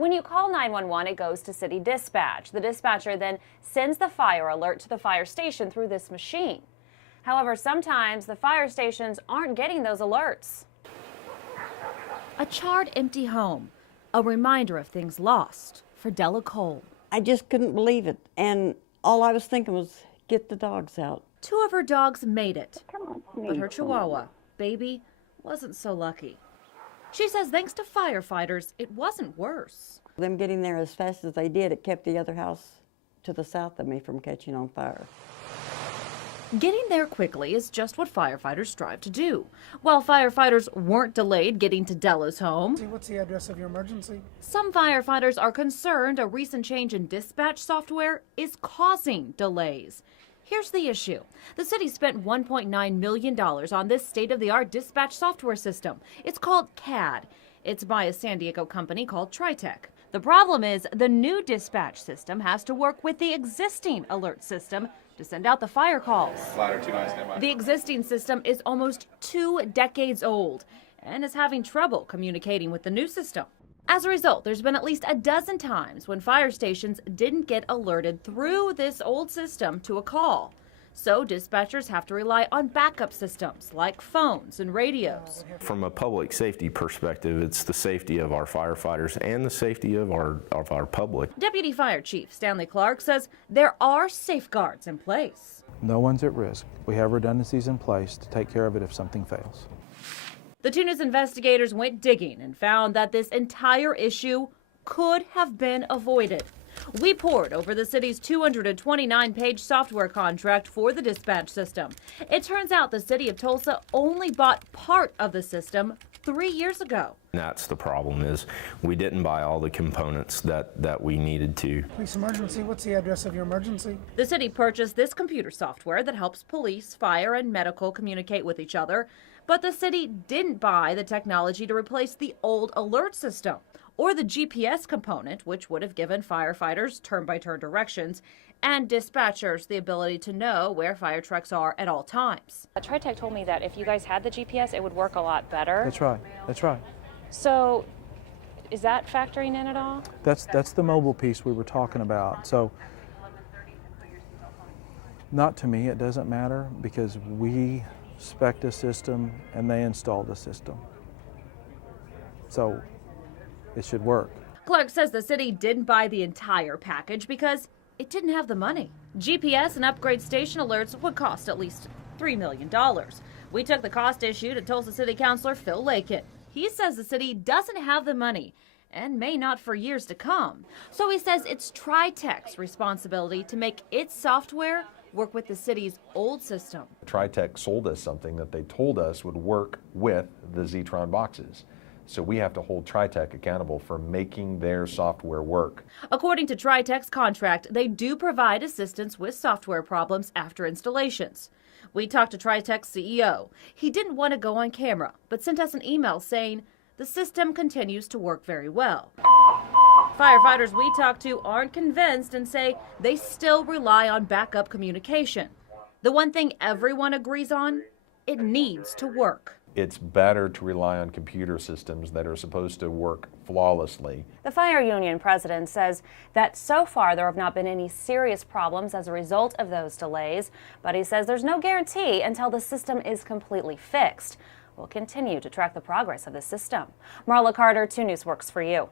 When you call 911, it goes to city dispatch. The dispatcher then sends the fire alert to the fire station through this machine. However, sometimes the fire stations aren't getting those alerts. A charred, empty home, a reminder of things lost for Della Cole. I just couldn't believe it, and all I was thinking was, get the dogs out. 2 of her dogs made it, but her Chihuahua, Baby, wasn't so lucky. She says thanks to firefighters, it wasn't worse. Them getting there as fast as they did, it kept the other house to the south of me from catching on fire. Getting there quickly is just what firefighters strive to do. While firefighters weren't delayed getting to Della's home, What's the address of your emergency? some firefighters are concerned a recent change in dispatch software is causing delays. Here's the issue. The city spent $1.9 million on this state-of-the-art dispatch software system. It's called CAD. It's by a San Diego company called Tritech. The problem is the new dispatch system has to work with the existing alert system to send out the fire calls. The existing system is almost 2 decades old and is having trouble communicating with the new system. As a result, there's been at least a dozen times when fire stations didn't get alerted through this old system to a call. So dispatchers have to rely on backup systems like phones and radios. From a public safety perspective, it's the safety of our firefighters and the safety of our public. Deputy Fire Chief Stanley Clark says there are safeguards in place. No one's at risk. We have redundancies in place to take care of it if something fails. The 2 News investigators went digging and found that this entire issue could have been avoided. We pored over the city's 229-page software contract for the dispatch system. It turns out the city of Tulsa only bought part of the system 3 years ago. That's the problem, is we didn't buy all the components that we needed to. Police emergency, what's the address of your emergency? The city purchased this computer software that helps police, fire, and medical communicate with each other, but the city didn't buy the technology to replace the old alert system or the GPS component, which would have given firefighters turn-by-turn directions and dispatchers the ability to know where fire trucks are at all times. Tritech told me that if you guys had the GPS, it would work a lot better. That's right. That's right. So is that factoring in at all? That's the mobile piece we were talking about. So not to me, it doesn't matter, because we spec'd a system and they installed a system. So it should work. Clark says the city didn't buy the entire package because it didn't have the money. GPS and upgrade station alerts would cost at least $3 million. We took the cost issue to Tulsa City Councilor Phil Lakin. He says the city doesn't have the money and may not for years to come. So he says it's Tritech's responsibility to make its software work with the city's old system. Tritech sold us something that they told us would work with the Zetron boxes. So we have to hold Tritech accountable for making their software work. According to Tritech's contract, they do provide assistance with software problems after installations. We talked to Tritech's CEO. He didn't want to go on camera, but sent us an email saying the system continues to work very well. Firefighters we talked to aren't convinced and say they still rely on backup communication. The one thing everyone agrees on, it needs to work. It's better to rely on computer systems that are supposed to work flawlessly. The fire union president says that so far there have not been any serious problems as a result of those delays, but he says there's no guarantee until the system is completely fixed. We'll continue to track the progress of the system. Marla Carter, 2 News works for you.